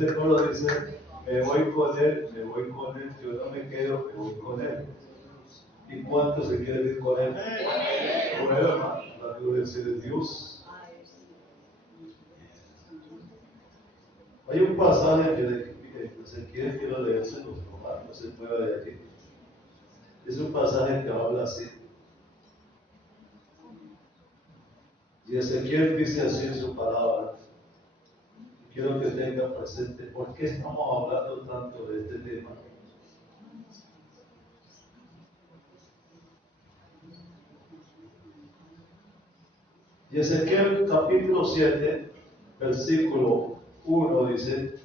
este coro dice, me voy con él, yo no me quedo, me voy con él. ¿Y cuántos se quieren ir con él? Bueno, hermano, la gloria sea de Dios. Hay un pasaje que Ezequiel quiero leérselo, no se mueva de aquí. Es un pasaje que habla así. Y Ezequiel dice así en su palabra. Quiero que tengan presente por qué estamos hablando tanto de este tema. Y Ezequiel capítulo 7, versículo 1 dice,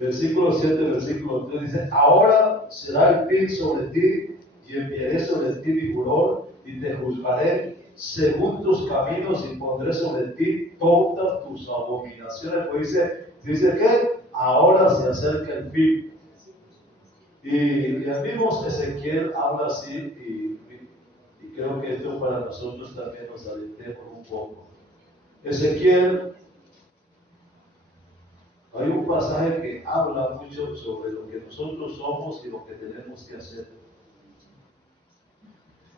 versículo 7, versículo 3 dice, ahora será el fin sobre ti y enviaré sobre ti mi furor y te juzgaré según tus caminos y pondré sobre ti todas tus abominaciones. Pues dice que ahora se acerca el fin. Y el mismo Ezequiel habla así y creo que esto para nosotros también nos alentemos un poco. Ezequiel, hay un pasaje que habla mucho sobre lo que nosotros somos y lo que tenemos que hacer.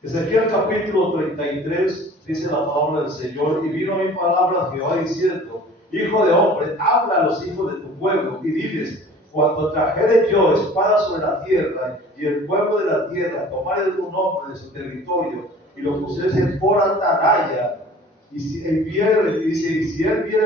Ezequiel capítulo 33 dice la palabra del Señor, y vino mi palabra a Jehová diciendo, hijo de hombre, habla a los hijos de tu pueblo y diles, cuando trajere yo espada sobre la tierra y el pueblo de la tierra tomare un hombre de su territorio y lo pusiese por atalaya, y si él viere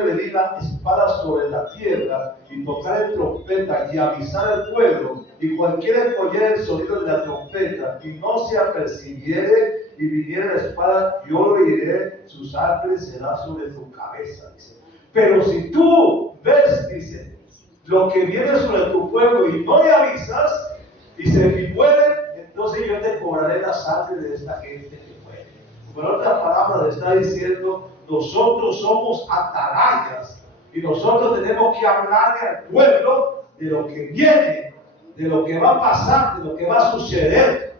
venir la espada sobre la tierra y tocar el trompeta y avisar al pueblo, y cualquiera que oyere el sonido de la trompeta y no se apercibiere y viniere la espada, yo lo oiré, su sangre será sobre tu cabeza, dice. Pero si tú ves, dice, lo que viene sobre tu pueblo y no le avisas, dice, y mueren, entonces yo te cobraré la sangre de esta gente que muere. Por otra palabra le está diciendo, nosotros somos atalayas y nosotros tenemos que hablarle al pueblo de lo que viene, de lo que va a pasar, de lo que va a suceder.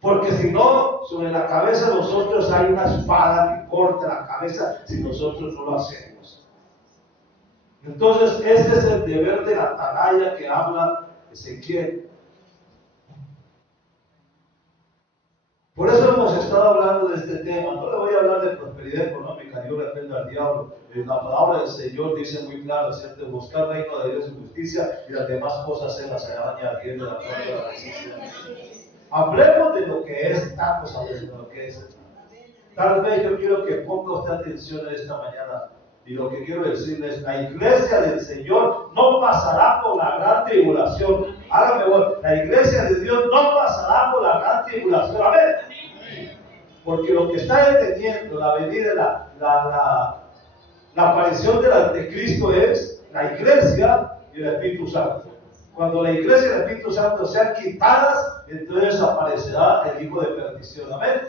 Porque si no, sobre la cabeza de nosotros hay una espada que corta la cabeza si nosotros no lo hacemos. Entonces, ese es el deber de la atalaya que habla Ezequiel. Por eso hemos estado hablando de este tema. No le voy a hablar de prosperidad económica, Dios reprenda al diablo. La palabra del Señor dice muy claro, ¿cierto? Buscar el reino de Dios y su justicia, y las demás cosas se las harán añadiendo de la parte de la justicia. Hablemos de lo que es, estamos hablando de lo que es. Tal vez yo quiero que ponga usted atención en esta mañana. Y lo que quiero decirles, la iglesia del Señor no pasará por la gran tribulación. Hágame voz, la iglesia de Dios no pasará por la gran tribulación. Amén. Porque lo que está deteniendo la venida, la aparición del anticristo es la iglesia y el Espíritu Santo. Cuando la iglesia y el Espíritu Santo sean quitadas, entonces aparecerá el hijo de perdición. Amén.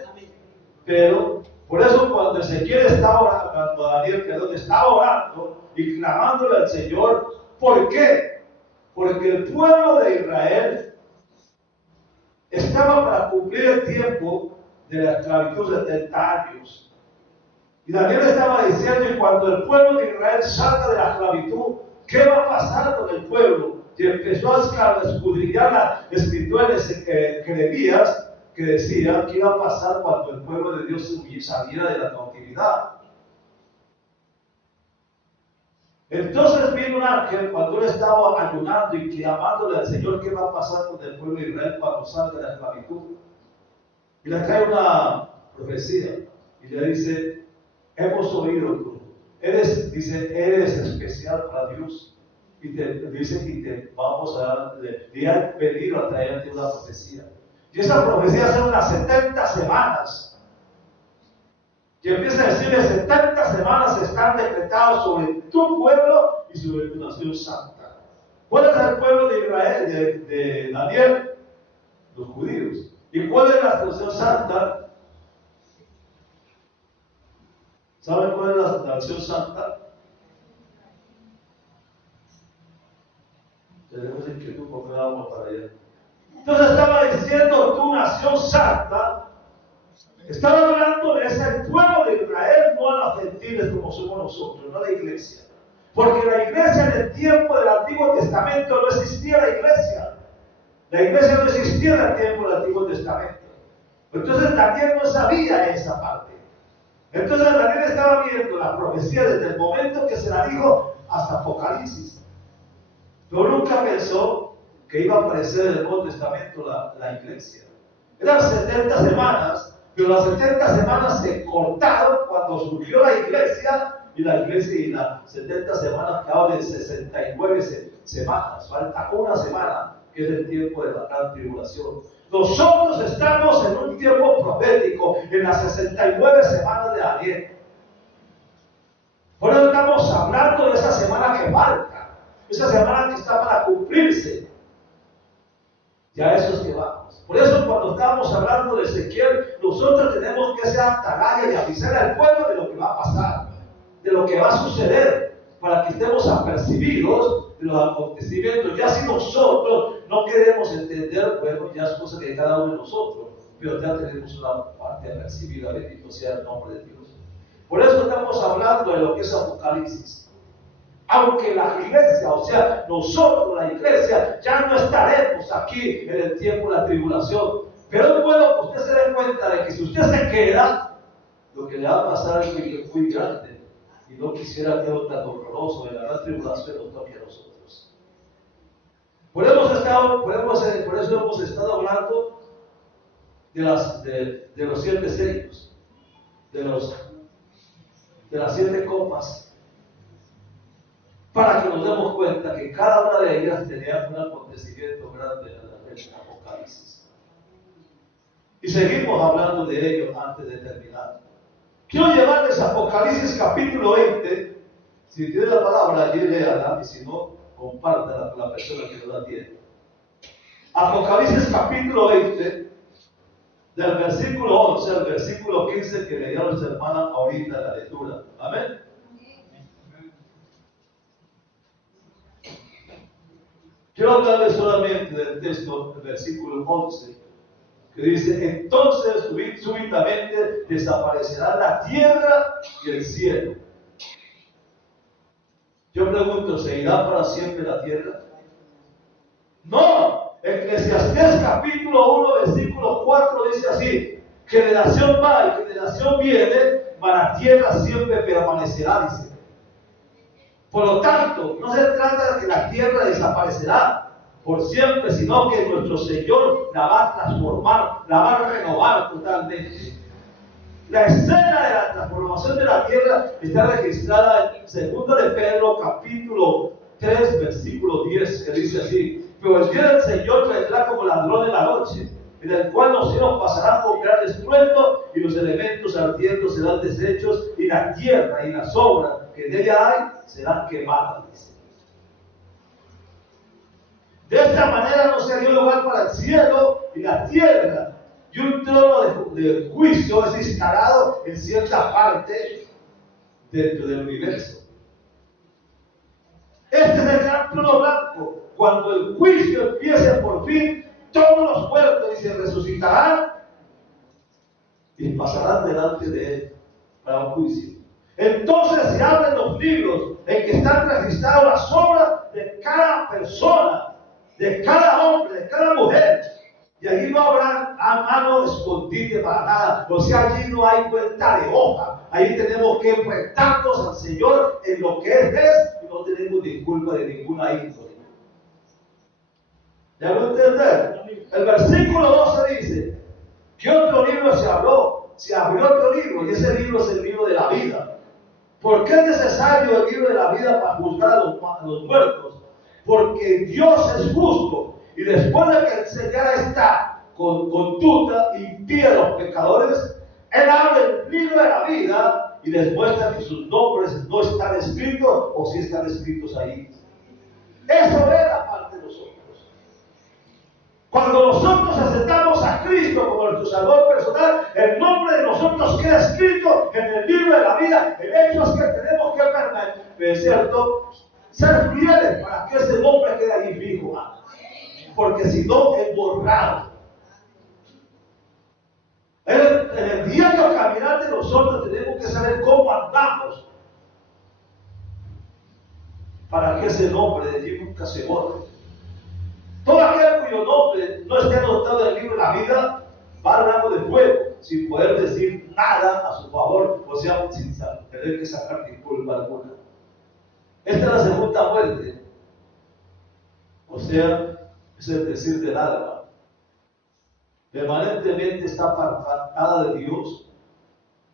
Pero por eso cuando Ezequiel está orando, cuando Daniel, perdón, está orando y clamándole al Señor, ¿por qué? Porque el pueblo de Israel estaba para cumplir el tiempo de la esclavitud de 70 años. Y Daniel estaba diciendo, y cuando el pueblo de Israel salga de la esclavitud, ¿qué va a pasar con el pueblo? Y empezó a escudriñar la escritura de Jeremías, que decía que iba a pasar cuando el pueblo de Dios saliera de la cautividad. Entonces vino un ángel cuando él estaba ayunando y clamándole al Señor qué va a pasar con el pueblo de Israel cuando salga de la esclavitud. Y le trae una profecía y le dice, hemos oído tú, eres especial para Dios. Y te vamos a pedir a traerte una profecía. Y esa profecía son unas 70 semanas. Y empieza a decirle, 70 semanas están decretadas sobre tu pueblo y sobre tu nación santa. ¿Cuál es el pueblo de Israel, de Daniel? Los judíos. ¿Y cuál es la nación santa? ¿Saben cuál es la nación santa? Tenemos inquietud porque vamos para allá. Entonces estaba diciendo tu nación santa, estaba hablando de ese pueblo de de Israel, no a los gentiles como somos nosotros, no a la iglesia. Porque la iglesia en el tiempo del Antiguo Testamento no existía la iglesia. La iglesia no existía en el tiempo del Antiguo Testamento. Entonces Daniel no sabía esa parte. Entonces Daniel estaba viendo la profecía desde el momento que se la dijo hasta Apocalipsis. Pero nunca pensó que iba a aparecer en el Nuevo Testamento la iglesia. Eran 70 semanas, pero las 70 semanas se cortaron cuando surgió la iglesia y las 70 semanas quedaron en 69 semanas. Falta una semana, que es el tiempo de la gran tribulación. Nosotros estamos en un tiempo profético, en las 69 semanas de Daniel. Por eso estamos hablando de esa semana que falta, esa semana que está para cumplirse. Ya eso es que vamos. Por eso cuando estábamos hablando de Ezequiel, nosotros tenemos que ser atalaya y avisar al pueblo de lo que va a pasar, de lo que va a suceder, para que estemos apercibidos de los acontecimientos. Ya si nosotros no queremos entender, bueno, ya es cosa de cada uno de nosotros, pero ya tenemos una parte apercibida, bendito sea el nombre de Dios. Por eso estamos hablando de lo que es Apocalipsis. Aunque la iglesia, o sea, nosotros, la iglesia, ya no estaremos aquí en el tiempo de la tribulación. Pero es bueno que usted se dé cuenta de que si usted se queda, lo que le va a pasar es muy grande. Y no quisiera que algo tan doloroso de la gran tribulación nos toque a nosotros. Por eso hemos estado hablando de los 7 sellos, de las 7 copas, para que nos demos cuenta que cada una de ellas tenía un acontecimiento grande en el Apocalipsis. Y seguimos hablando de ello antes de terminar. Quiero llevarles a Apocalipsis capítulo 20. Si tiene la palabra, allí léala, y si no, compártela con la persona que no la tiene. Apocalipsis capítulo 20, del versículo 11 al versículo 15 que leyeron nuestra hermana ahorita en la lectura. Amén. Quiero hablarles solamente del texto del versículo 11, que dice: entonces súbitamente desaparecerá la tierra y el cielo. Yo pregunto, ¿se irá para siempre la tierra? No. Eclesiastés capítulo 1 versículo 4 dice así: generación va y generación viene, mas la tierra siempre permanecerá, dice. Por lo tanto, no se trata de que la tierra desaparecerá por siempre, sino que nuestro Señor la va a transformar, la va a renovar totalmente. La escena de la transformación de la tierra está registrada en 2 de Pedro capítulo 3 versículo 10, que dice así: pero el día del Señor vendrá como ladrón en la noche, en el cual los cielos pasarán con gran estruendo y los elementos ardiendo serán deshechos, y la tierra y las obras que en ella hay serán quemadas, dice. De esta manera no se dio lugar para el cielo y la tierra, y un trono de juicio es instalado en cierta parte dentro del universo. Este es el gran trono blanco. Cuando el juicio empiece por fin, todos los muertos se resucitarán y pasarán delante de él para un juicio. Entonces se abren los libros en que están registradas las obras de cada persona, de cada hombre, de cada mujer. Y allí no habrá a mano escondida para nada. O sea, allí no hay vuelta de hoja. Ahí tenemos que enfrentarnos al Señor en lo que es y no tenemos disculpa de ninguna índole. ¿Ya lo entender? El versículo 12 dice que otro libro se abrió otro libro, y ese libro es el libro de la vida. ¿Por qué es necesario el libro de la vida para juzgar a los muertos? Porque Dios es justo, y después de que enseñara esta conducta impide a los pecadores, Él abre el libro de la vida y les muestra que sus nombres no están escritos, o si están escritos ahí. Eso era parte de nosotros. Cuando nosotros aceptamos a Cristo como nuestro Salvador personal, el nombre de nosotros queda escrito en el libro de la vida. El hecho es que tenemos que ser fieles para que ese nombre quede ahí fijo, porque si no es borrado. En el diario caminar de nosotros tenemos que saber cómo andamos para que ese nombre de Dios nunca se borre. Todo aquel cuyo nombre no esté anotado en el libro de la vida va al lago de fuego, sin poder decir nada a su favor, o sea, sin tener que sacar disculpa alguna. Esta es la segunda muerte, o sea, es el decir del alma. Permanentemente está apartada de Dios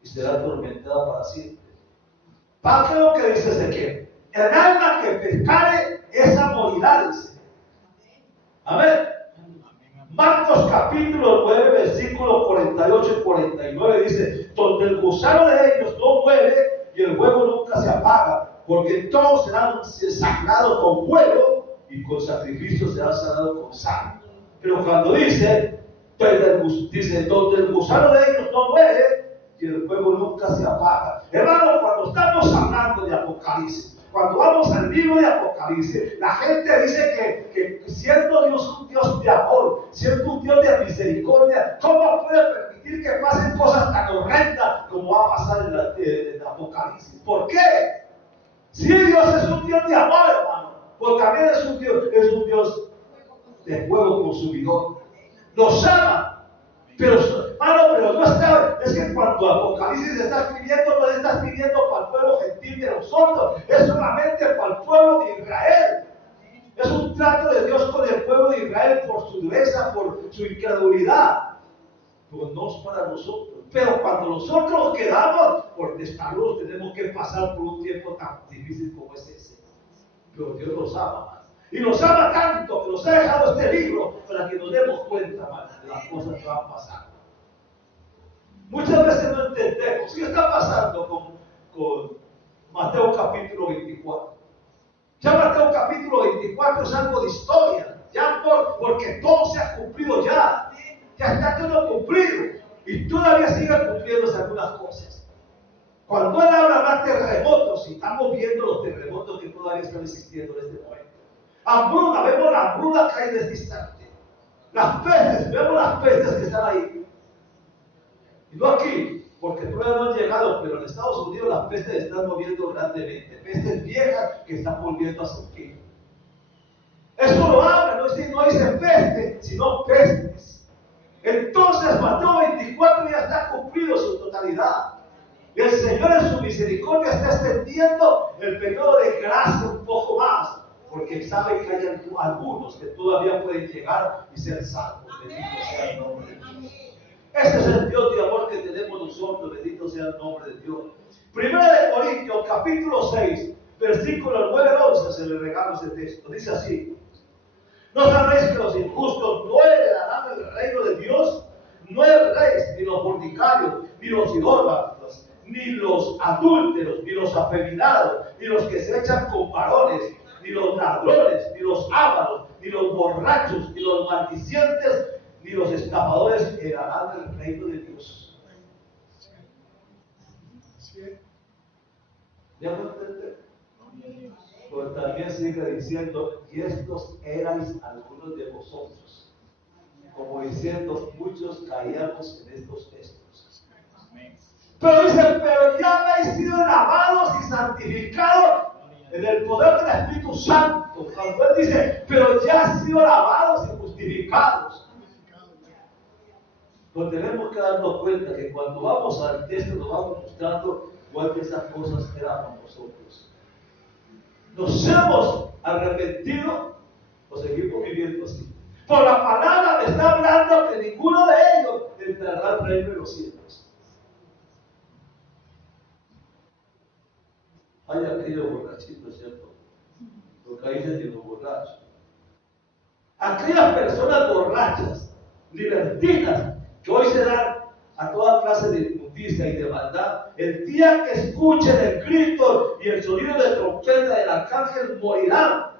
y será atormentada para siempre. ¿Para qué lo que dice Ezequiel? El alma que pecare, esa morirá, dice. Amén. Marcos capítulo 9, versículos 48 y 49 dice: donde el gusano de ellos no muere y el fuego nunca se apaga, porque todos serán sacados con fuego y con sacrificio serán sanados con sangre. Pero cuando dice donde el gusano de ellos no muere y el fuego nunca se apaga. Hermano, cuando estamos hablando de Apocalipsis, cuando vamos al libro de Apocalipsis, la gente dice que siendo Dios un Dios de amor, siendo un Dios de misericordia, ¿cómo puede permitir que pasen cosas tan horrendas como va a pasar en Apocalipsis? ¿Por qué? Si Dios es un Dios de amor, hermano, porque también es un Dios de fuego consumidor. Nos ama, pero no está, es que cuando Apocalipsis está escribiendo, no está escribiendo para el pueblo gentil de nosotros, es solamente para el pueblo de Israel. Es un trato de Dios con el pueblo de Israel por su dureza, por su incredulidad, pero no es para nosotros. Pero cuando nosotros quedamos por testarudos, tenemos que pasar por un tiempo tan difícil como es ese. Pero Dios nos ama. Y nos ama tanto que nos ha dejado este libro para que nos demos cuenta, man, de las cosas que van pasando. Muchas veces no entendemos qué está pasando con Mateo capítulo 24. Ya Mateo capítulo 24 es algo de historia, ya porque todo se ha cumplido ya está todo cumplido y todavía sigue cumpliéndose algunas cosas. Cuando él habla más terremotos, y estamos viendo los terremotos que todavía están existiendo en este momento. Hambruna, vemos la hambruna que hay en este instante. Las pestes, vemos las pestes que están ahí. Y no aquí, porque todavía no han llegado, pero en Estados Unidos las pestes están moviendo grandemente. Pestes viejas que están volviendo a surgir. Eso lo habla, no dice peste, sino pestes. Entonces Mateo 24 ya está cumplido su totalidad. Y el Señor en su misericordia está extendiendo el periodo de gracia un poco más, porque sabe que hay algunos que todavía pueden llegar y ser salvos. Bendito sea el nombre de Dios. Ese es el Dios de amor que tenemos nosotros. Bendito sea el nombre de Dios. Primera de Corintios capítulo 6, versículos 9 al 11, se le regala ese texto. Dice así: ¿no sabéis que los injustos no heredarán el reino de Dios? No erréis, ni los fornicarios, ni los idólatras, ni los adúlteros, ni los afeminados, ni los que se echan con varones, ni los ladrones, ni los ávaros, ni los borrachos, ni los maldicientes, ni los estafadores heredarán el reino de Dios. ¿Ya me entendés? Pues también sigue diciendo: y estos erais algunos de vosotros, como diciendo, muchos caíamos en estos textos. Pero dice: pero ya habéis sido lavados y santificados en el poder del Espíritu Santo. Cuando él dice: pero ya han sido lavados y justificados, nos tenemos que darnos cuenta que cuando vamos al texto nos vamos mostrando cuál de esas cosas éramos nosotros. ¿Nos hemos arrepentido o seguimos viviendo así? Por la palabra me está hablando que ninguno de ellos entrará al reino de los cielos. Hay aquellos borrachitos, ¿cierto? Lo que dicen de los borrachos. Aquellas personas borrachas, libertinas, que hoy se dan a toda clase de inmundicia y de maldad, el día que escuchen el grito y el sonido de trompeta del arcángel, morirán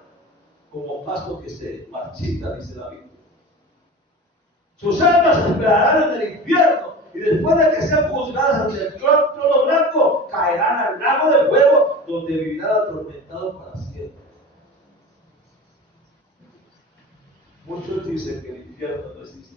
como pasto que se marchita, dice la Biblia. Sus almas esperarán en el infierno, y después de que sean juzgadas ante el trono blanco, caerán al lago de fuego, donde vivirán atormentados para siempre. Muchos dicen que el infierno no existe.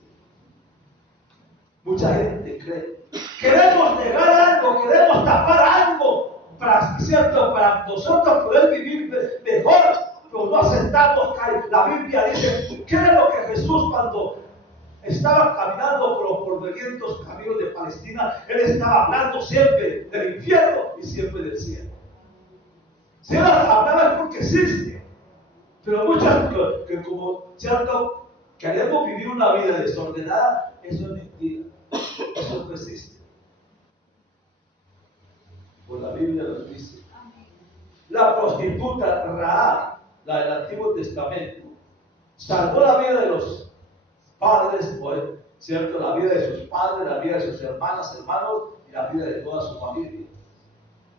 Mucha gente cree. Queremos negar algo, queremos tapar algo para, ¿cierto? Para nosotros poder vivir mejor, pero no aceptamos que la Biblia dice, ¿qué es lo que Jesús cuando estaba caminando por los polvorientos caminos de Palestina? Él estaba hablando siempre del infierno y siempre del cielo. Si él hablaba es porque existe, pero muchos que como, ¿cierto? Queremos vivir una vida desordenada, eso es mentira. Eso no existe. Pues la Biblia lo dice. La prostituta Rahab, la del Antiguo Testamento, salvó la vida de los padres, ¿cierto? La vida de sus padres, la vida de sus hermanas, hermanos y la vida de toda su familia.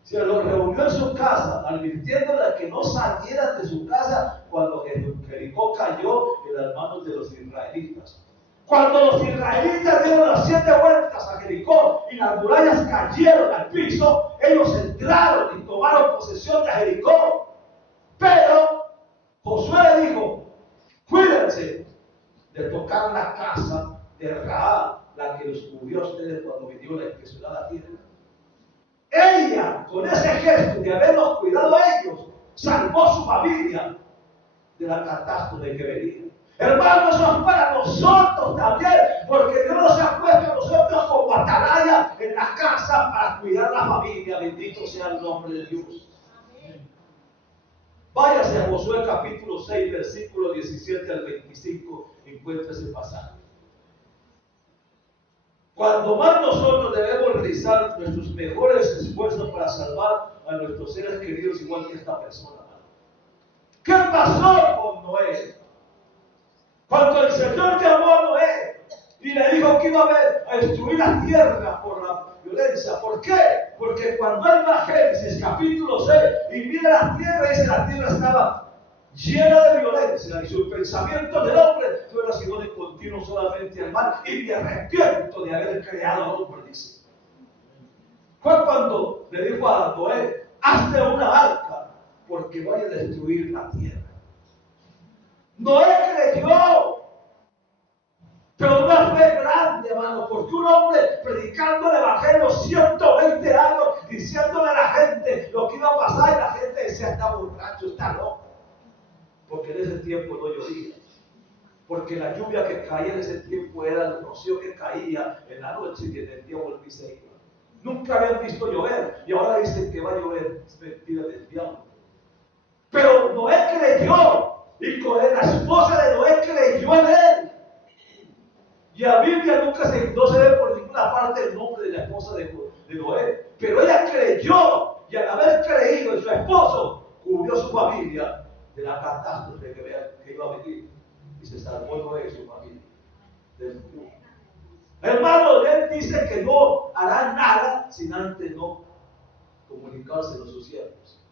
Se los reunió en su casa, advirtiéndole que no salieran de su casa cuando Jericó cayó en las manos de los israelitas. Cuando los israelitas dieron las 7 vueltas a Jericó y las murallas cayeron al piso, ellos entraron y tomaron posesión de Jericó. Pero Josué le dijo, cuídense de tocar la casa de Rahab, la que los cubrió a ustedes cuando vinieron a inspeccionar la tierra. Ella, con ese gesto de haberlos cuidado a ellos, salvó su familia de la catástrofe que venía. Hermanos, eso es para nosotros también, porque Dios nos ha puesto a nosotros como atalaya en la casa para cuidar la familia. Bendito sea el nombre de Dios. Váyase a Josué capítulo 6, versículo 17 al 25, encuentra ese pasaje. Cuando más nosotros debemos realizar nuestros mejores esfuerzos para salvar a nuestros seres queridos, igual que esta persona. ¿Qué pasó con Noé? Cuando el Señor llamó a Noé y le dijo que iba a destruir la tierra por la violencia. ¿Por qué? Porque cuando él va a Génesis capítulo 6 y mira la tierra, dice la tierra estaba llena de violencia y sus pensamientos del hombre fueron sido de continuo solamente al mal, y me arrepiento de haber creado al hombre, dice. Fue cuando le dijo a Noé, hazte una arca porque voy a destruir la tierra. Noé creyó, pero una fe grande, hermano, porque un hombre predicando el evangelio 120 años, diciéndole a la gente lo que iba a pasar, y la gente decía, está borracho, está loco. Porque en ese tiempo no llovía. Porque la lluvia que caía en ese tiempo era el rocío que caía en la noche y en el día volví se iba. Nunca habían visto llover y ahora dicen que va a llover. Es mentira del diablo. Pero Noé creyó, y la esposa de Noé creyó en él. Y la Biblia no se ve por ninguna parte el nombre de la esposa de Noé. Pero ella creyó, y al haber creído en su esposo, cubrió su familia de la catástrofe que iba a venir, y se salvó Noé y su familia del mundo. Hermano, él dice que no hará nada sin antes no comunicárselo a sus siervos.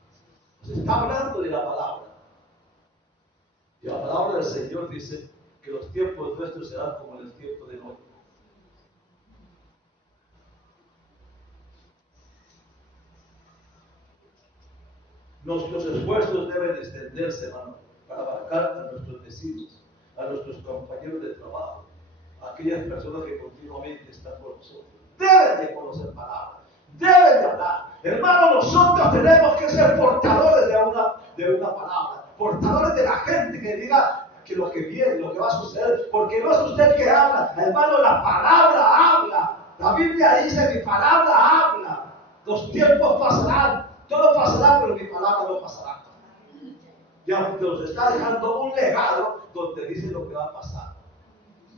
Se está hablando de la palabra, y la palabra del Señor dice que los tiempos nuestros serán como el tiempo de Noé. Nuestros esfuerzos deben extenderse, hermano, para abarcar a nuestros vecinos, a nuestros compañeros de trabajo, a aquellas personas que continuamente están con nosotros. Deben de conocer palabras, deben de hablar. Hermano, nosotros tenemos que ser portadores de una palabra, portadores de la gente que diga que lo que viene, lo que va a suceder, porque no es usted que habla, hermano, la palabra habla. La Biblia dice, mi palabra habla. Los tiempos pasarán, todo pasará, pero mi palabra no pasará. Ya nos está dejando un legado donde dice lo que va a pasar.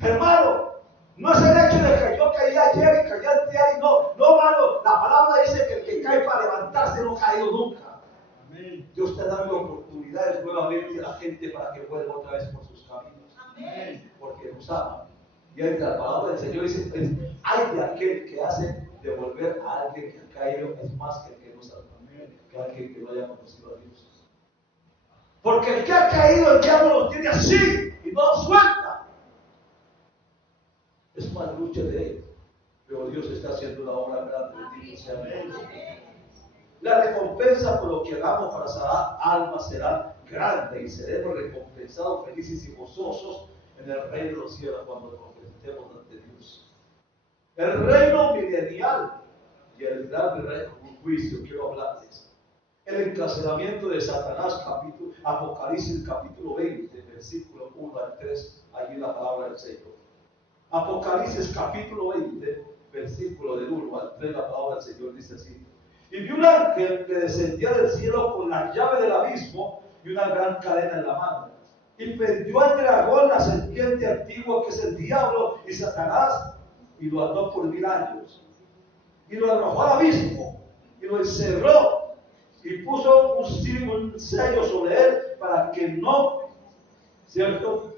Hermano, no es el hecho de que yo caí ayer y caí anteayer y no, hermano, la palabra dice que el que cae para levantarse no ha caído nunca. Amén. Dios te da oportunidades nuevamente a la gente para que vuelva otra vez por sus caminos. Amén. Porque nos ama. Y ahí la palabra del Señor dice, hay de aquel que hace devolver a alguien que ha caído, es más que el que no sabe, que alguien que no haya conocido a Dios. Porque el que ha caído, el diablo lo tiene así y no lo suelta. Es una lucha de él, pero Dios está haciendo una obra grande. Bendito sea Dios. La recompensa por lo que hagamos para salvar almas será grande y seremos recompensados felices y gozosos en el reino de los cielos cuando nos presentemos ante Dios. El reino milenial y el gran juicio, quiero hablarles. El encarcelamiento de Satanás, Apocalipsis capítulo 20, versículo 1 al 3, allí la palabra del Señor. Apocalipsis capítulo 20, versículo del 1 al 3, la palabra del Señor dice así. Y vi un ángel que descendía del cielo con la llave del abismo y una gran cadena en la mano. Y prendió al dragón, la serpiente antigua que es el diablo y Satanás, y lo ató por 1000 años. Y lo arrojó al abismo y lo encerró y puso un sello sobre él para que no, ¿cierto?,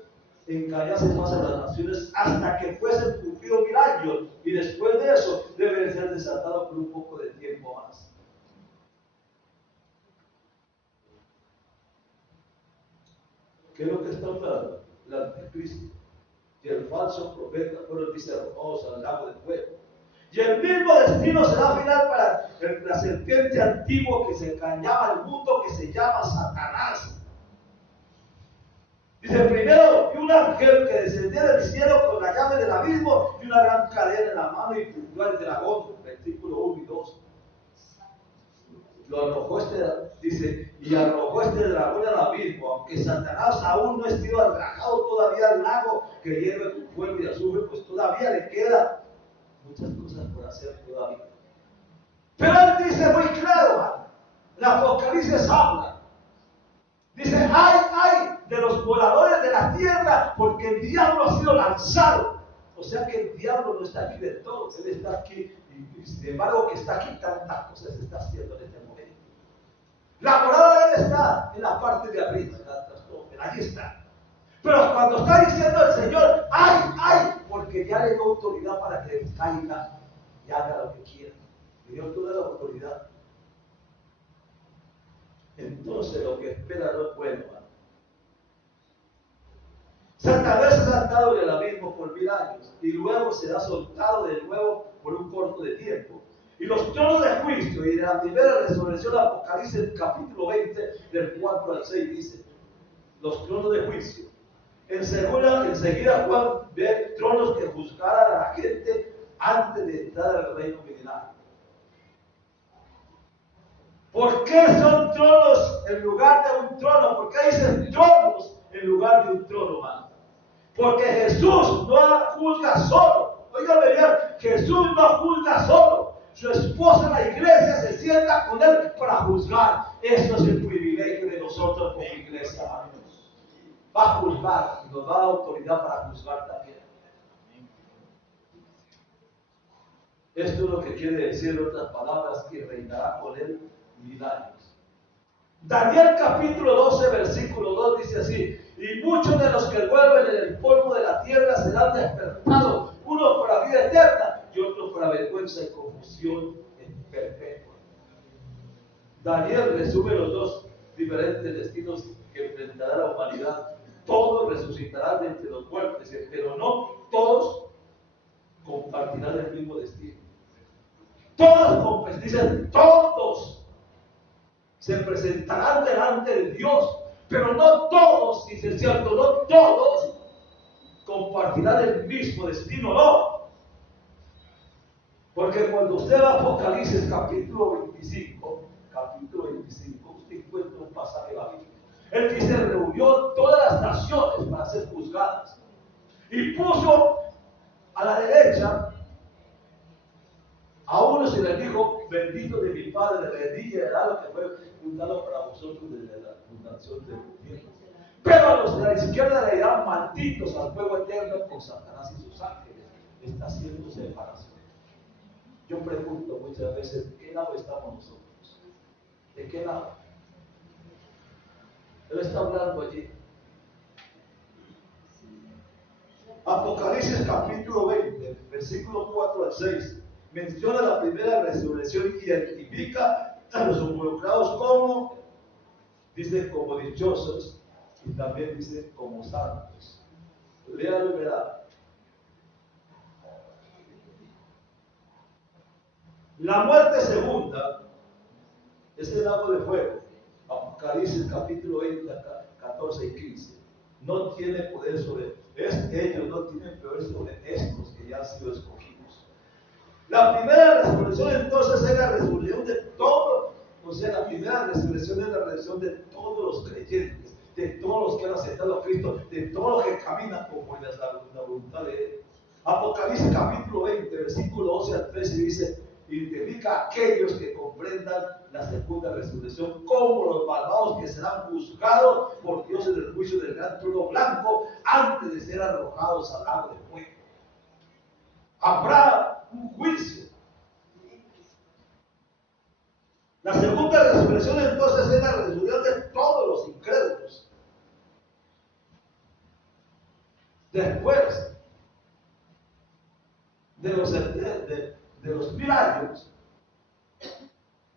engañase más a las naciones hasta que fuesen cumplidos 1000 años, y después de eso debe ser desatado por un poco de tiempo más. ¿Qué es lo que está hablando? El anticristo y el falso profeta fueron arrojados al lago de fuego. Y el mismo destino será final para la serpiente antigua que se engañaba al mundo, que se llama Satanás. Dice, primero, y un ángel que descendía del cielo con la llave del abismo y una gran cadena en la mano, y prendió al dragón, versículo 1 y 2. Lo arrojó dice, y arrojó dragón al abismo, aunque Satanás aún no ha sido arrojado todavía al lago que hierve con fuego y azufre, pues todavía le queda muchas cosas por hacer todavía. Pero él dice muy claro, hermano, la Apocalipsis habla. Dice, ay de los moradores de la tierra, porque el diablo ha sido lanzado. O sea que el diablo no está aquí de todo, él está aquí, y sin embargo que está aquí, tantas cosas se está haciendo en este momento. La morada de él está en la parte de arriba, en la trastófera, allí está. Pero cuando está diciendo el Señor, ay, porque ya le dio autoridad para que caiga y haga lo que quiera. Le dio toda la autoridad. Entonces lo que espera no es bueno, hermano. Satanás es atado en el abismo por 1000 años y luego será soltado de nuevo por un corto de tiempo. Y los tronos de juicio y de la primera resurrección, Apocalipsis capítulo 20, del 4 al 6 dice, los tronos de juicio. Enseguida Juan ve tronos que juzgaran a la gente antes de entrar al reino milenario. ¿Por qué son tronos en lugar de un trono? ¿Por qué dicen tronos en lugar de un trono, hermano? Porque Jesús no juzga solo. Óigame bien, Jesús no juzga solo. Su esposa, la iglesia, se sienta con él para juzgar. Eso es el privilegio de nosotros como iglesia, hermanos. Va a juzgar y nos da la autoridad para juzgar también. Esto es lo que quiere decir en otras palabras, que reinará con él 1000 años. Daniel capítulo 12, versículo 2 dice así, y muchos de los que duermen en el polvo de la tierra serán despertados, unos para vida eterna y otros para vergüenza y confusión perpetua. Daniel resume los dos diferentes destinos que enfrentará la humanidad. Todos resucitarán de entre los muertos, pero no todos compartirán el mismo destino. Todos, dicen, todos se presentarán delante de Dios, pero no todos, dice el cierto, no todos compartirán el mismo destino, no. Porque cuando usted va a Apocalipsis capítulo 25, usted encuentra un pasaje bíblico. Él dice, reunió todas las naciones para ser juzgadas y puso a la derecha a uno, se les dijo, bendito de mi Padre, bendito y heredad lo que fue fundado para vosotros desde la fundación del mundo. Pero a los de la izquierda le dirán, malditos al fuego eterno con Satanás y sus ángeles. Está haciendo separación. Yo pregunto muchas veces, ¿de qué lado estamos nosotros? ¿De qué lado? Él está hablando allí. Apocalipsis capítulo 20, versículo 4 al 6. Menciona la primera resurrección y identifica a los involucrados como, dice, como dichosos, y también dice como santos. Léalo y verá. La muerte segunda es el lago de fuego. Apocalipsis capítulo 20, 14 y 15. No tiene poder sobre ellos, no tienen poder sobre estos que ya han sido escogidos. La primera resurrección entonces es la resurrección de todos. O sea, la primera resurrección es la resurrección de todos los creyentes, de todos los que han aceptado a Cristo, de todos los que caminan conforme a la voluntad de Él. Apocalipsis capítulo 20, versículo 11 al 13 dice: identifica a aquellos que comprendan la segunda resurrección como los malvados que serán juzgados por Dios en el juicio del gran trono blanco antes de ser arrojados al lago de fuego. Habrá un juicio. La segunda resurrección entonces es la resurrección de todos los incrédulos. Después de los 1000 años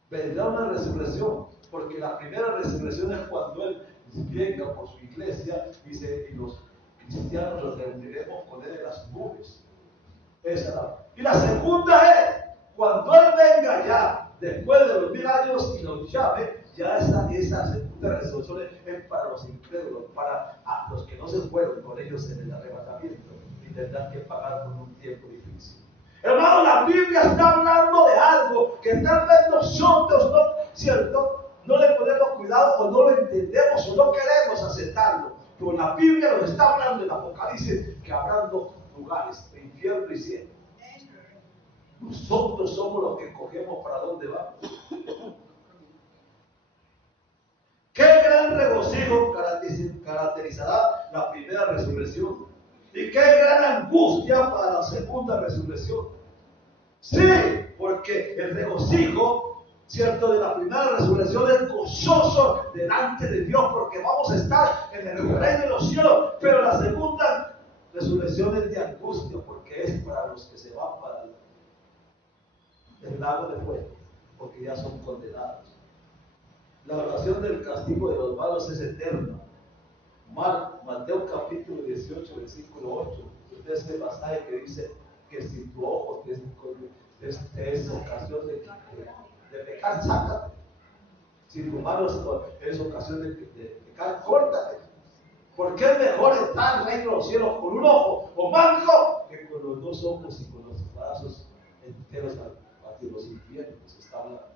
vendrá una resurrección, porque la primera resurrección es cuando Él venga por su iglesia y los cristianos los reuniremos con Él en las nubes. Y la segunda es cuando Él venga ya después de los 1000 años y nos llame. Ya esa segunda resurrección es para los incrédulos, para los que no se fueron con ellos en el arrebatamiento y tendrán que pagar por un tiempo difícil. Hermano, la Biblia está hablando de algo que tal vez nosotros no, ¿cierto? No le ponemos cuidado o no lo entendemos o no queremos aceptarlo. Pero la Biblia nos está hablando en Apocalipsis que habrá dos lugares, el infierno y cielo. Nosotros somos los que escogemos para dónde vamos. ¿Qué gran regocijo caracterizará la primera resurrección? ¿Y qué gran angustia para la segunda resurrección? Sí, porque el regocijo, ¿cierto?, de la primera resurrección es gozoso delante de Dios, porque vamos a estar en el reino de los cielos. Pero la segunda resurrección es de angustia, porque es para los que se van para el lago de fuego, porque ya son condenados. La oración del castigo de los malos es eterna. Mateo capítulo 18, versículo 8. Usted es el pasaje que dice que si tu ojo es ocasión de pecar, sácate. Si tu mano es ocasión de pecar, córtate. Porque es mejor estar en el reino de los cielos con un ojo o manco que con los dos ojos y con los brazos enteros hacia los infiernos. Está hablando.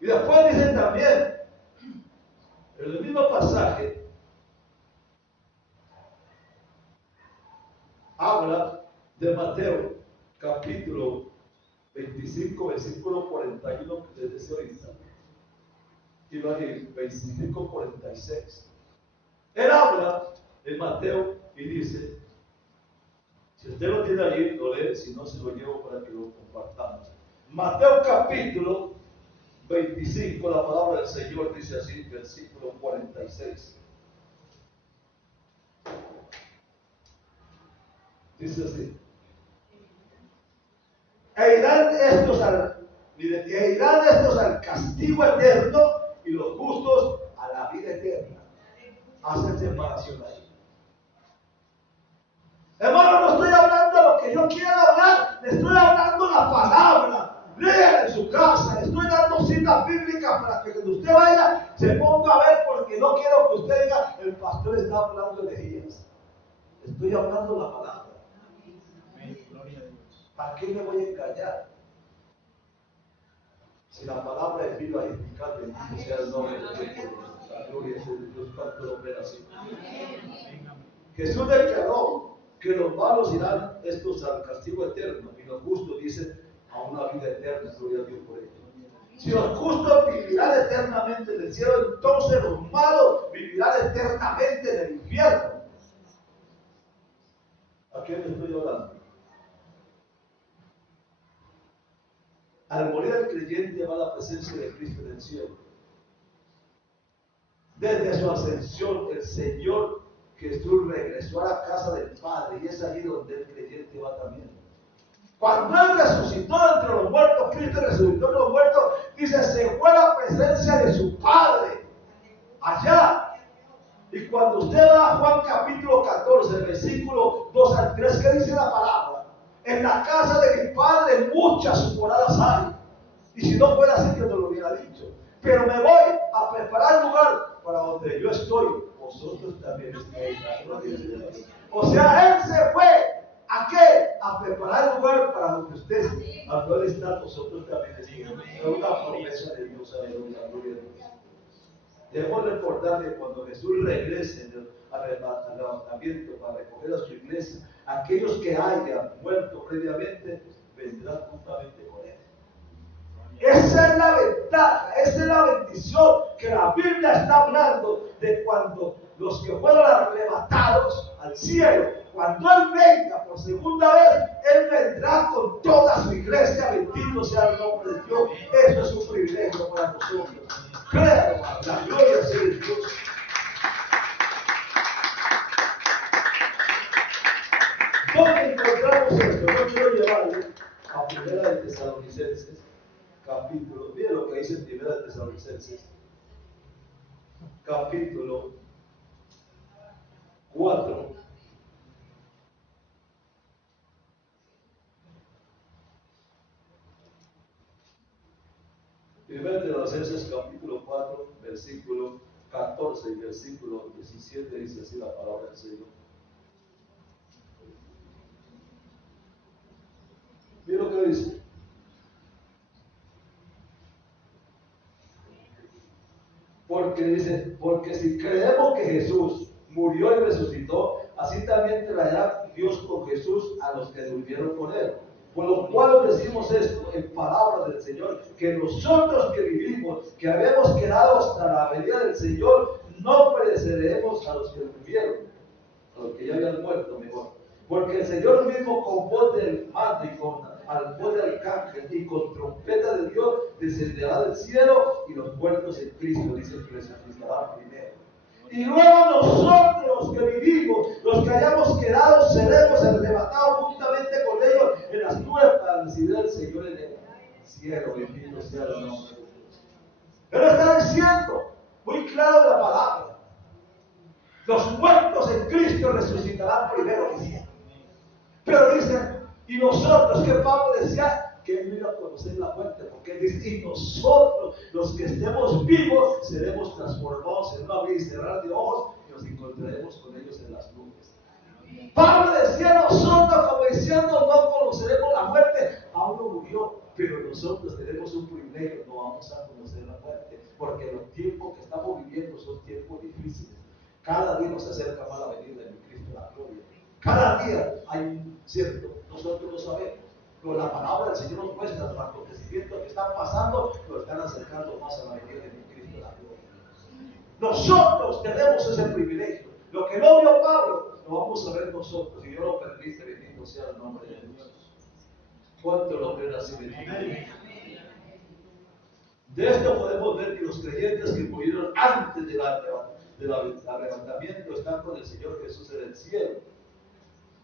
Y después dice también, en el mismo pasaje, habla de Mateo, capítulo 25, versículo 41, que les decía ahorita, y va a ir 25, 46. Él habla en Mateo y dice, si usted lo tiene allí, lo lee, si no, se lo llevo para que lo compartamos. Mateo capítulo 25, la palabra del Señor dice así, versículo 46. Dice así: e irán estos al castigo eterno y los justos a la vida eterna. Hacen separación ahí. Hermano, no estoy hablando de lo que yo quiera hablar, le estoy hablando la palabra. Lea en su casa, le estoy dando citas bíblicas para que cuando usted vaya se ponga a ver, porque no quiero que usted diga, el pastor está hablando de herejías. Estoy hablando la palabra. ¿Para qué me voy a engañar? Si la palabra es viva y eficaz, bendito sea el nombre de Dios. La gloria es de Dios, tanto lo ven así. Jesús declaró que los malos irán estos al castigo eterno y los justos dicen a una vida eterna. Gloria a Dios por ello. Si los justos vivirán eternamente en el cielo, entonces los malos vivirán eternamente en el infierno. ¿A quién le estoy hablando? Al morir el creyente va a la presencia de Cristo en el cielo. Desde su ascensión, el Señor Jesús regresó a la casa del Padre, y es allí donde el creyente va también. Cuando Él resucitó entre los muertos, Cristo resucitó entre los muertos, dice, se fue a la presencia de su Padre, allá. Y cuando usted va a Juan capítulo 14, versículo 2 al 3, ¿qué dice la palabra? En la casa de mi Padre muchas moradas hay. Y si no fuera así, yo te lo hubiera dicho. Pero me voy a preparar lugar para donde yo estoy. Vosotros también estáis. O sea, Él se fue ¿A qué? A preparar el lugar para donde usted, al cual está nosotros también decimos. Es una promesa de Dios, aleluya, gloria a Dios. Debemos recordar que cuando Jesús regrese al arrebatamiento para recoger a su iglesia, aquellos que hayan muerto previamente vendrán juntamente con él. Esa es la ventaja, esa es la bendición que la Biblia está hablando de cuando los que fueron arrebatados al cielo, cuando Él venga por segunda vez, Él vendrá con toda su iglesia. Bendito sea el nombre de Dios. Eso es un privilegio para nosotros. Créalo, la gloria sea de Dios. ¿Dónde encontramos esto? Yo quiero llevarle a Primera de Tesalonicenses, capítulo, mire lo que dice en Primera de Tesalonicenses, capítulo 4. Primera de Tesalonicenses, capítulo 4, versículo 14 y versículo 17, dice así la palabra del Señor. Mire lo que dice. Porque dice, porque si creemos que Jesús murió y resucitó, así también traerá Dios con Jesús a los que durmieron con él. Por lo cual decimos esto en palabras del Señor, que nosotros que vivimos, que habemos quedado hasta la venida del Señor, no pereceremos a los que durmieron, a los que ya habían muerto mejor. Porque el Señor mismo con voz del mando y con voz del arcángel y con trompeta de Dios descenderá del cielo, y los muertos en Cristo, dice, que resucitarán primero. Y luego nosotros que vivimos, los que hayamos quedado, seremos arrebatados juntamente con ellos en las nubes para recibir al Señor en el cielo. Bendito sea el nombre de Dios. Pero está diciendo muy claro la palabra: los muertos en Cristo resucitarán primero, dice. Pero dice, y nosotros, que Pablo decía que él no iba a conocer la muerte, porque él dice, y nosotros, los que estemos vivos, seremos transformados en un abrir y cerrar de ojos, y nos encontraremos con ellos en las nubes. Pablo decía, nosotros, como diciendo, no conoceremos la muerte. Pablo murió, pero nosotros tenemos un privilegio: no vamos a conocer la muerte, porque los tiempos que estamos viviendo son tiempos difíciles. Cada día nos acerca más la venida de Cristo, la gloria. Cada día hay cierto, nosotros lo sabemos, pero la palabra del Señor nos muestra los acontecimientos que están pasando, nos están acercando más a la venida de Cristo, la gloria. Nosotros tenemos ese privilegio. Lo que no vio Pablo, lo vamos a ver nosotros, y Dios lo permite. Bendito sea el nombre de Dios. ¿Cuánto lo creen así? Bendito? De esto podemos ver que los creyentes que murieron antes del arrebatamiento están con el Señor Jesús en el cielo.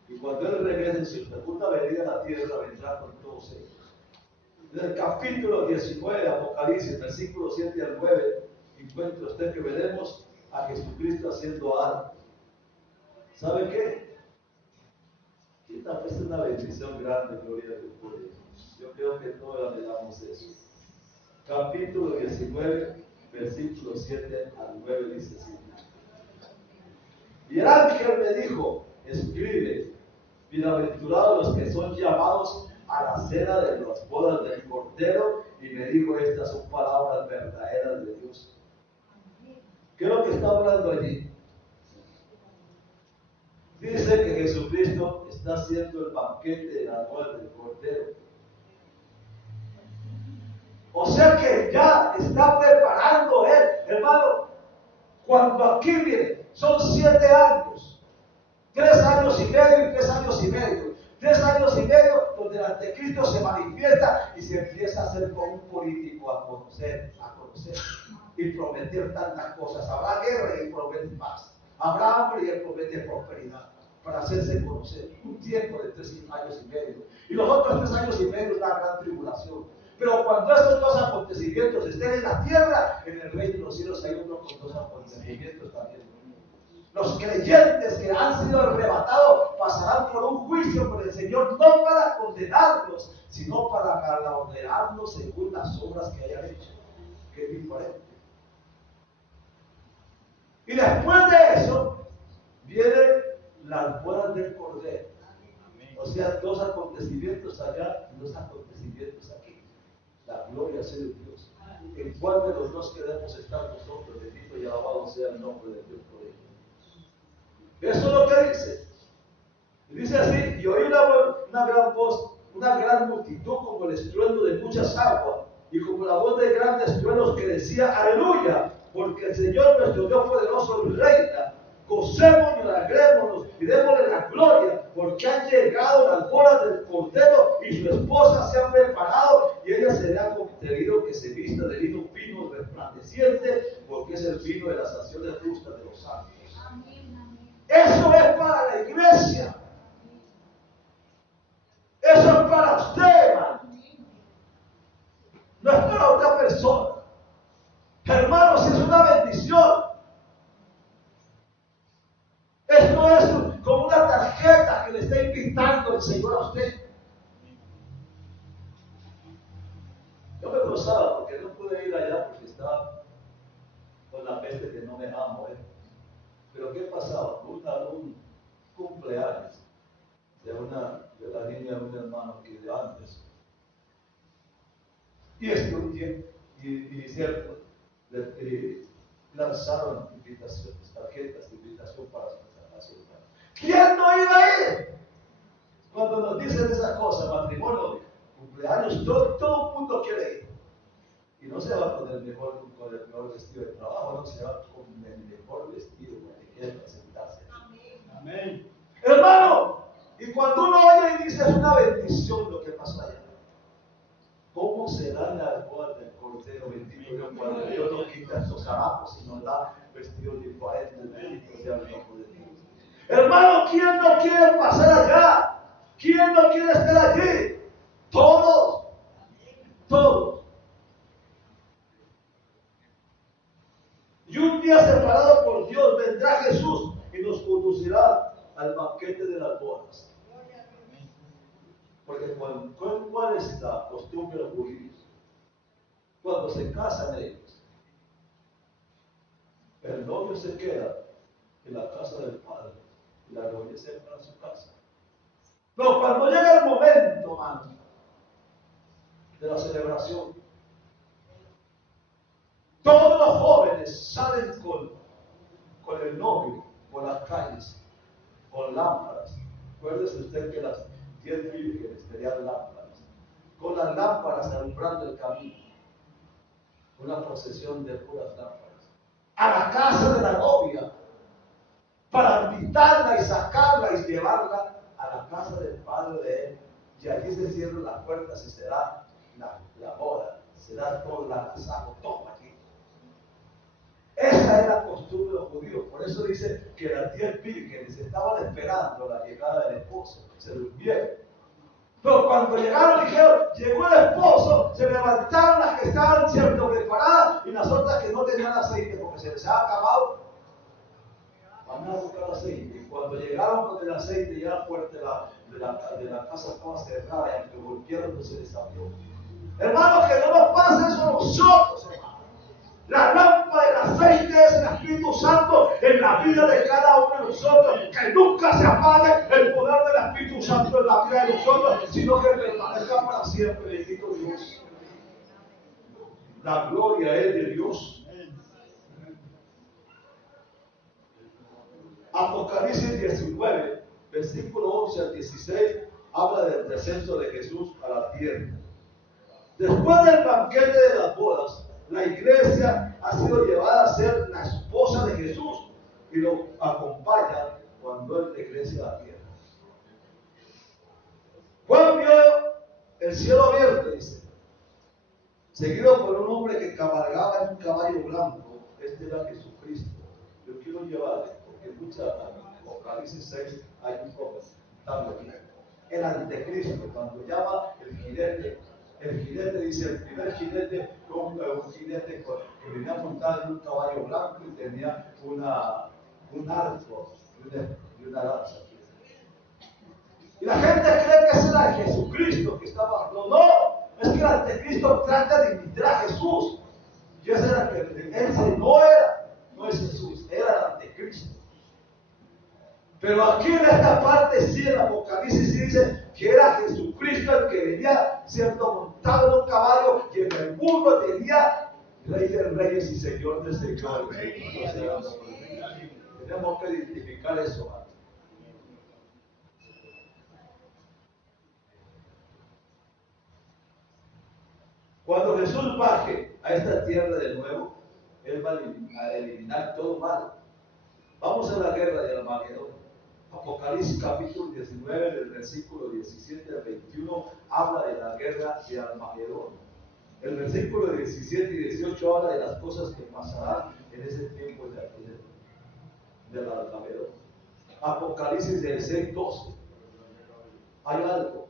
Y cuando Él regrese en su segunda venida a la tierra, vendrá con todos ellos. En el capítulo 19 de Apocalipsis, versículos 7 al 9, encuentra usted que veremos a Jesucristo haciendo algo. ¿Sabe qué? Esta es una bendición grande, gloria a Dios. Yo creo que todos anhelamos eso. Capítulo 19, versículos 7 al 9, dice así. Y el ángel me dijo, escribe, bienaventurados los que son llamados a la cena de las bodas del Cordero. Y me dijo, estas son palabras verdaderas de Dios. ¿Qué es lo que está hablando allí? Dice que Jesucristo está haciendo el banquete de las bodas del Cordero. O sea que ya está preparando Él, hermano. Cuando aquí viene, son 7 años, 3 años y medio y 3 años y medio. 3 años y medio donde el anticristo se manifiesta y se empieza a hacer como un político, a conocer y prometer tantas cosas. Habrá guerra y él promete paz. Habrá hambre y él promete prosperidad para hacerse conocer. Un tiempo de 3 años y medio. Y los otros 3 años y medio es la gran tribulación. Pero cuando esos 2 acontecimientos estén en la tierra, en el reino de los cielos hay uno con 2 acontecimientos también. Los creyentes que han sido arrebatados pasarán por un juicio por el Señor, no para condenarlos, sino para galardonarlos según las obras que hayan hecho, que es diferente. Y después de eso, vienen las bodas del Cordero. O sea, dos acontecimientos allá y dos acontecimientos aquí. La gloria sea de Dios. ¿En cuál de los dos queremos estar nosotros? Bendito y alabado sea el nombre de Dios por ello. Eso es lo que dice. Y dice así: y oí una gran voz, una gran multitud como el estruendo de muchas aguas, y como la voz de grandes truenos que decía: aleluya, porque el Señor nuestro Dios poderoso reina. Gocémonos y alegrémonos y démosle la gloria, porque han llegado las bodas del Cordero y su esposa se ha preparado, y ella será concedido que se vista de lino fino resplandeciente, porque es el vino de las acciones justas de los santos. Eso es para la iglesia. Eso es para usted, hermano. No es para otra persona. Hermanos, es una bendición. Esto es como una tarjeta que le está invitando el Señor a usted. Yo me gozaba porque no pude ir allá porque estaba con la peste que no me amo. Pero ¿qué pasaba? Un cumpleaños de la niña de un hermano que de antes. Y cierto, lanzaron invitaciones, tarjetas de invitación para su casa. ¿Quién no iba a ir? Cuando nos dicen esas cosas, matrimonio, cumpleaños, todo el mundo quiere ir. Y no se va con el mejor vestido de trabajo, no se va con el mejor vestido que quiere presentarse. Amén. Hermano, y cuando uno oye y dice: es una bendición lo que pasó allá. ¿Cómo serán las bodas del Cordero? Bendito Dios, cuando Dios nos quita estos harapos y nos da vestidos diferentes. Bendito sea el nombre de Dios. Hermano, ¿quién no quiere pasar allá? ¿Quién no quiere estar allí? Todos. Todos. Y un día separado por Dios vendrá Jesús y nos conducirá al banquete de las bodas. Porque ¿cuál es la costumbre de los judíos? Cuando se casan ellos, el novio se queda en la casa del padre y la novia se va a su casa. Pero cuando llega el momento, hermano, de la celebración, todos los jóvenes salen con el novio por las calles, con lámparas. Acuérdese usted que las 10 vírgenes tenían lámparas, con las lámparas alumbrando el camino, una procesión de puras lámparas, a la casa de la novia, para invitarla y sacarla y llevarla a la casa del padre de él, y allí se cierran las puertas y será la boda, será todo el agasajo, todo allí. Esa es la costumbre de los judíos. Por eso dice que las 10 vírgenes estaban esperando la llegada del esposo, se durmieron. Pero cuando llegaron, dijeron: llegó el esposo, se levantaron las que estaban cierto preparadas y las otras que no tenían aceite porque se les había acabado. Van a buscar aceite. Y cuando llegaron con el aceite, ya la puerta de la casa estaba cerrada, y aunque golpearon no se les abrió. Hermanos, que no nos pase eso a nosotros, hermanos. La lámpara del aceite es el Espíritu Santo en la vida de cada uno de nosotros. Que nunca se apague el poder del Espíritu Santo en la vida de nosotros, sino que permanezca para siempre. Bendito Dios. La gloria es de Dios. Apocalipsis 19, versículo 11 al 16, habla del descenso de Jesús a la tierra. Después del banquete de las bodas, la iglesia ha sido llevada a ser la esposa de Jesús y lo acompaña cuando él regrese a la tierra. Juan vio el cielo abierto, dice, seguido por un hombre que cabalgaba en un caballo blanco. Este era Jesucristo. Yo quiero llevarle, porque mucha Apocalipsis 6 hay un poco también. El anticristo, cuando llama el jinete dice: el primer jinete fue un jinete que venía montado en un caballo blanco y tenía un arco y una lanza. Y la gente cree que ese era Jesucristo que estaba hablando. No, es que el anticristo trata de imitar a Jesús. Y ese era ese no es Jesús, era el anticristo. Pero aquí en esta parte sí, en Apocalipsis sí dice que era Jesucristo el que venía, cierto, montado en un caballo, y en el mundo tenía Rey de Reyes y Señor de Señores. Tenemos que identificar eso, hermano. Cuando Jesús baje a esta tierra de nuevo, Él va a eliminar todo mal. Vamos a la guerra de Armagedón. Apocalipsis capítulo 19, del versículo 17 al 21, habla de la guerra de Armagedón. El versículo 17 y 18 habla de las cosas que pasarán en ese tiempo del Armagedón. Apocalipsis 16, 12. Hay algo.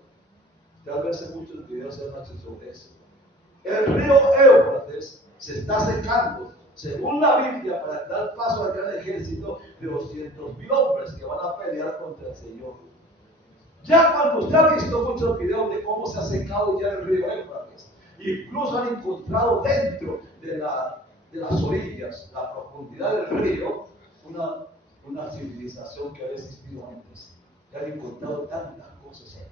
Tal vez en muchos videos se hablan sobre eso. El río Éufrates se está secando, según la Biblia, para dar paso al gran ejército de 200,000 hombres que van a pelear contra el Señor. Ya cuando usted ha visto muchos videos de cómo se ha secado ya el río Éufrates, incluso han encontrado dentro de las orillas, la profundidad del río, una civilización que había existido antes. Ya han encontrado tantas cosas ahí.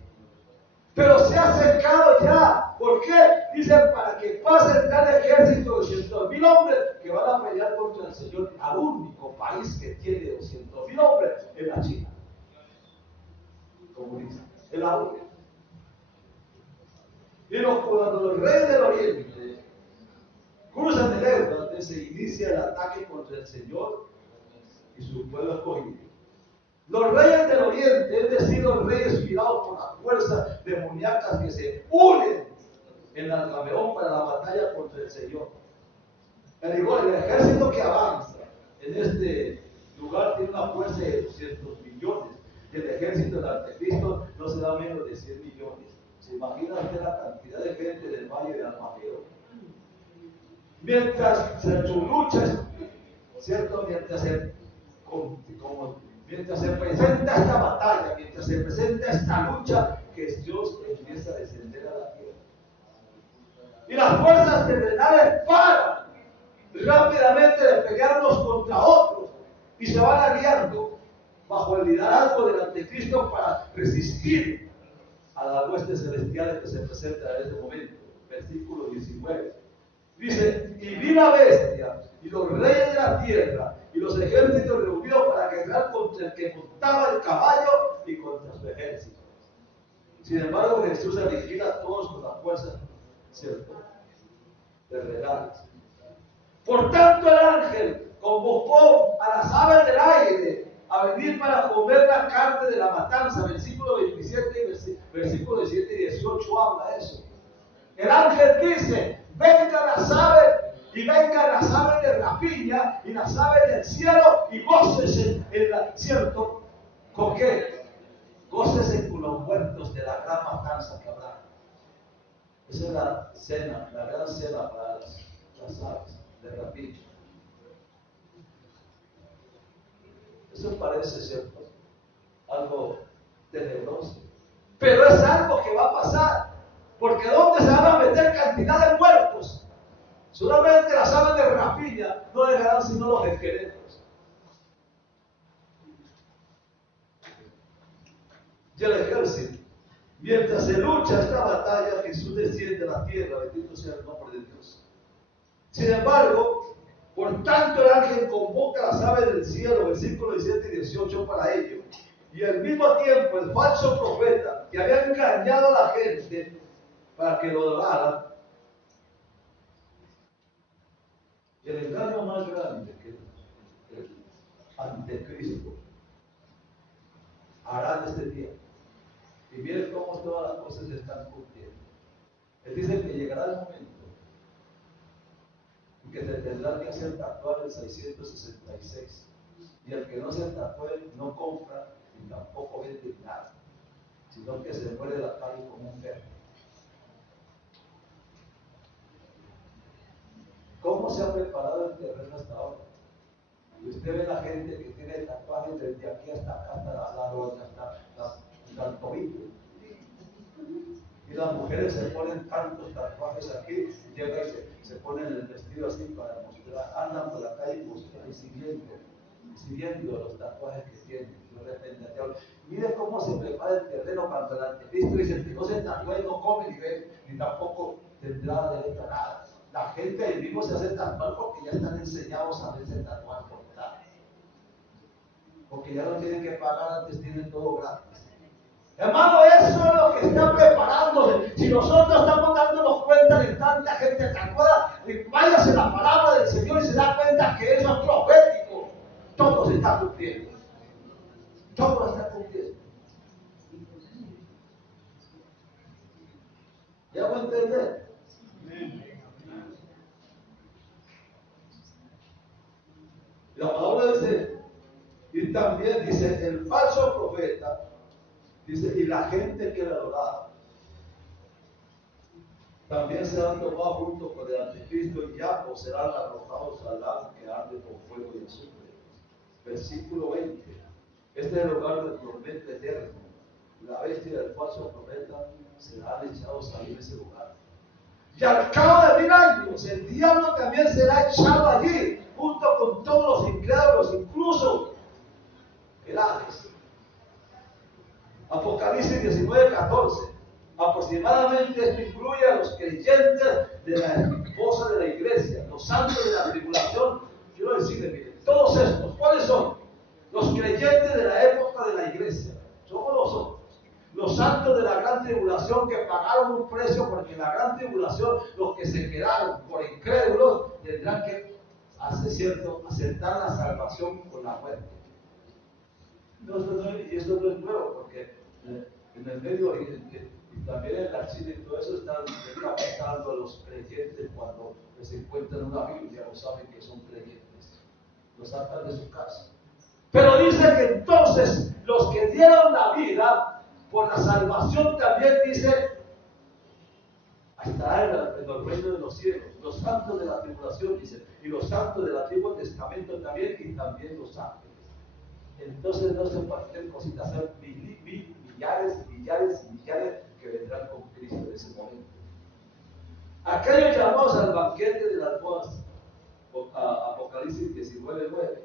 Pero se ha secado ya. ¿Por qué? Dicen para que pase el gran ejército de 200,000 hombres que van a pelear contra el Señor. Al único país que tiene 200,000 hombres es la China comunista. Es la única. Y cuando los reyes del Oriente cruzan el Éufrates, se inicia el ataque contra el Señor y su pueblo escogido. Los reyes del Oriente, es decir, los reyes inspirados por las fuerzas demoníacas que se unen en Armagedón para la batalla contra el Señor. El ejército que avanza en este lugar tiene una fuerza de 200 millones. Y el ejército del Anticristo no se da menos de 100 millones. ¿Se imagina usted la cantidad de gente del valle de Armagedón? Mientras su lucha, ¿cierto? Mientras se presenta esta batalla, mientras se presenta esta lucha, que Dios empieza a descender a la tierra. Y las fuerzas terrenales paran rápidamente de pelearnos contra otros y se van aliando bajo el liderazgo del Anticristo para resistir a las huestes celestiales que se presentan en este momento. Versículo 19. Dice, y vi la bestia y los reyes de la tierra y los ejércitos reunidos para guerrear contra el que montaba el caballo y contra su ejército. Sin embargo, Jesús aniquila a todos con las fuerzas, ¿cierto?, terrenales. Por tanto, el ángel convocó a las aves del aire a venir para comer la carne de la matanza. Versículo 27 y versículo 17 y 18 habla eso. El ángel dice, vengan las aves y vengan las aves de rapiña y las aves del cielo y gócese ¿cierto? ¿Con qué? Gócese con los muertos de la gran matanza que habrá. Esa es la cena, la gran cena para las aves de rapiña. Eso parece, ¿cierto?, algo tenebroso. Pero es algo que va a pasar. Porque ¿dónde se van a meter cantidad de muertos? Solamente las aves de rapiña no dejarán sino los esqueletos. Y el ejército, mientras se lucha esta batalla, Jesús desciende a la tierra, bendito sea el nombre de Dios. Sin embargo, por tanto el ángel convoca a las aves del cielo, versículos 17 y 18 para ello. Y al mismo tiempo el falso profeta que había engañado a la gente para que lo adoraran, y el engaño más grande que el anticristo hará en este día. Y miren cómo todas las cosas se están cumpliendo. Él dice que llegará el momento en que se tendrá que hacer tatuar el 666. Y el que no se tatúe no compra y tampoco vende nada, sino que se muere de la calle como un perro. ¿Cómo se ha preparado el terreno hasta ahora? Y usted ve la gente que tiene tatuajes desde aquí hasta acá, hasta la rodilla, hasta el tobillo. Y las mujeres se ponen tantos tatuajes aquí, y llega y se ponen el vestido así para mostrar, andan por la calle buscando y siguiendo viendo los tatuajes que tienen, de repente, mire cómo se prepara el terreno cuando el anticristo dice que no se tatúe, no come ni bebe, ni tampoco tendrá derecho a nada. La gente ahí mismo se hace tatuar porque ya están enseñados a verse tatuar por tal. Porque ya no tienen que pagar, antes tienen todo gratis. Hermano, eso es lo que está preparándose. Si nosotros estamos dándonos cuenta de tanta gente tatuada, váyase la palabra del Señor y se da cuenta que eso es profético. Todo se está cumpliendo. Todo está cumpliendo. ¿Ya voy a entender? La palabra dice, y también dice, el falso profeta, dice, y la gente que le adoraba, también serán tomados junto con el anticristo y ambos serán arrojados al lago que arde con fuego y azufre. Versículo 20. Este es el lugar del tormento eterno. La bestia del falso profeta será echado a salir de ese lugar. Y al cabo de 1000 años, el diablo también será echado allí, junto con todos los incrédulos, incluso el Hades. Apocalipsis 19:14. Aproximadamente esto incluye a los creyentes de la esposa de la iglesia, los santos de la tribulación. Quiero decirle, miren, todos estos, ¿cuáles son? Los creyentes de la época de la iglesia. Somos nosotros. Los santos de la gran tribulación que pagaron un precio, porque en la gran tribulación los que se quedaron por incrédulos tendrán que, aceptar la salvación con la muerte. Y eso no es nuevo, porque en el Medio Oriente y también en la China y todo eso está pasando a los creyentes cuando se encuentran una Biblia, no saben que son creyentes, los sacan de su casa. Pero dice que entonces los que dieron la vida por la salvación también dice, estará en el reino de los cielos, los santos de la tribulación, dice, y los santos del Antiguo Testamento también, y también los ángeles. Entonces no son cualquier cosita, son millares que vendrán con Cristo en ese momento. Aquellos llamados al banquete de las bodas, Apocalipsis 19:9.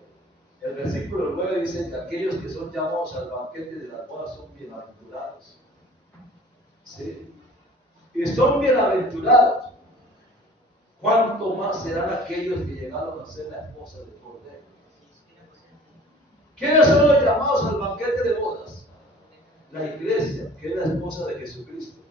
El versículo 9 dice que aquellos que son llamados al banquete de las bodas son bienaventurados. ¿Sí? Y son bienaventurados. ¿Cuánto más serán aquellos que llegaron a ser la esposa del Cordero? ¿Quiénes son los llamados al banquete de bodas? La iglesia, que es la esposa de Jesucristo.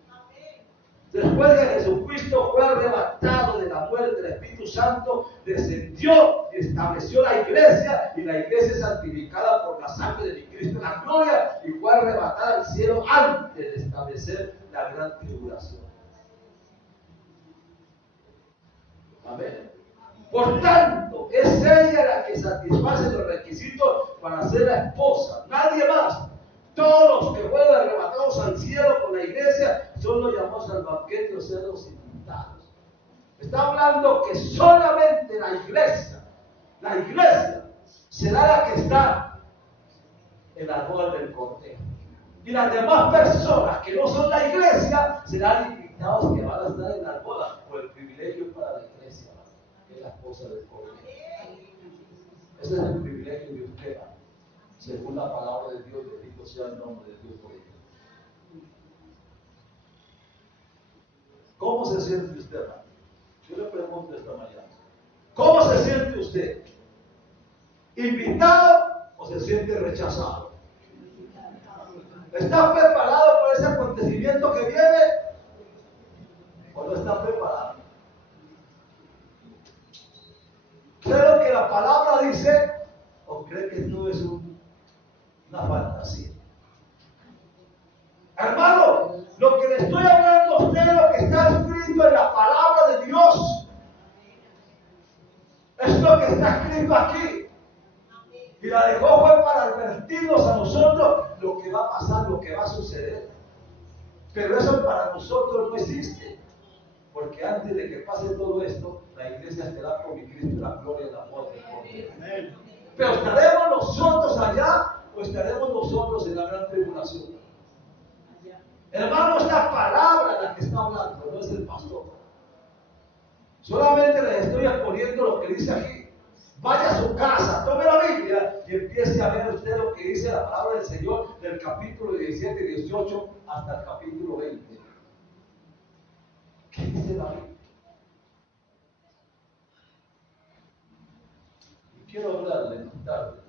Después de que Jesucristo fue arrebatado de la muerte, el Espíritu Santo descendió y estableció la iglesia, y la iglesia es santificada por la sangre de mi Cristo en la gloria, y fue arrebatada al cielo antes de establecer la gran tribulación. Amén. Por tanto, es ella la que satisface los requisitos para ser la esposa, nadie más. Todos los que fueron arrebatados al cielo con la iglesia son los llamados al banquete, o sea, los invitados. Está hablando que solamente la iglesia será la que está en la boda del Cordero. Y las demás personas que no son la iglesia serán invitados que van a estar en la boda por el privilegio para la iglesia, que es la esposa del Cordero. Ese es el privilegio de usted, según la palabra de Dios, bendito sea el nombre de Dios por ello. ¿Cómo se siente usted, hermano? Yo le pregunto esta mañana, ¿cómo se siente usted? ¿Invitado o se siente rechazado? ¿Está preparado para ese acontecimiento que viene o no está preparado? ¿Cree lo que la palabra dice o cree que esto es una fantasía? Hermano, lo que le estoy hablando a usted es lo que está escrito en la palabra de Dios. Es lo que está escrito aquí. Y la dejó fue para advertirnos a nosotros lo que va a pasar, lo que va a suceder. Pero eso para nosotros no existe. Porque antes de que pase todo esto, la iglesia estará con mi Cristo en la gloria y la muerte. Pero ¿estaremos nosotros allá o estaremos nosotros en la gran tribulación? Hermano, esta palabra la que está hablando no es el pastor. Solamente les estoy exponiendo lo que dice aquí. Vaya a su casa, tome la Biblia y empiece dice la palabra del Señor del capítulo 17 y 18 hasta el capítulo 20. ¿Qué dice la Biblia? Y quiero hablarle esta tarde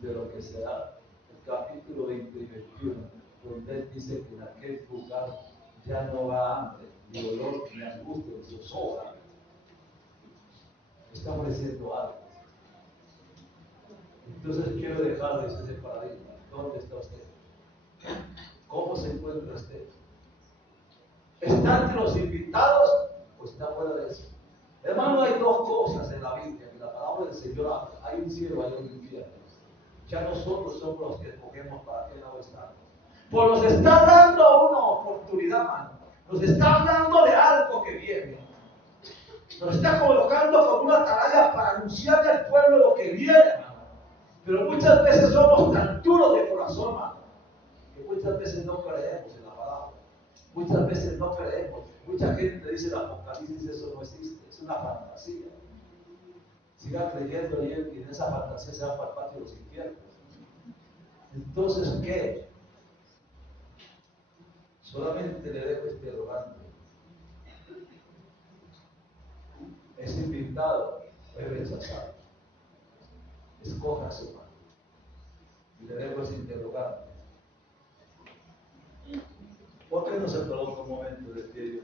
de lo que será el capítulo 20 y 21, donde él dice que en aquel lugar ya no va hambre, ni dolor, ni angustia, ni zozobra. Está ofreciendo algo. Entonces quiero dejarles ese paradigma. ¿Dónde está usted? ¿Cómo se encuentra usted? ¿Está entre los invitados o está fuera de eso? Hermano, hay dos cosas en la Biblia, en la palabra del Señor habla. Hay un cielo, hay un infierno. Ya nosotros somos los que escogemos para qué lado estamos. Pues nos está dando una oportunidad, hermano. Nos está hablando de algo que viene. Nos está colocando como una atalaya para anunciarle al pueblo lo que viene, hermano. Pero muchas veces somos tan duros de corazón, hermano, que muchas veces no creemos en la palabra. Muchas veces no creemos. Mucha gente dice el Apocalipsis, eso no existe, es una fantasía. Siga creyendo y en esa fantasía se va para el patio de los infiernos. Entonces, ¿qué? Solamente le dejo este rogante. Es invitado, es rechazado. Escoja su mano. Y le dejo ese interrogante. ¿Por qué no se coloca un momento de pie?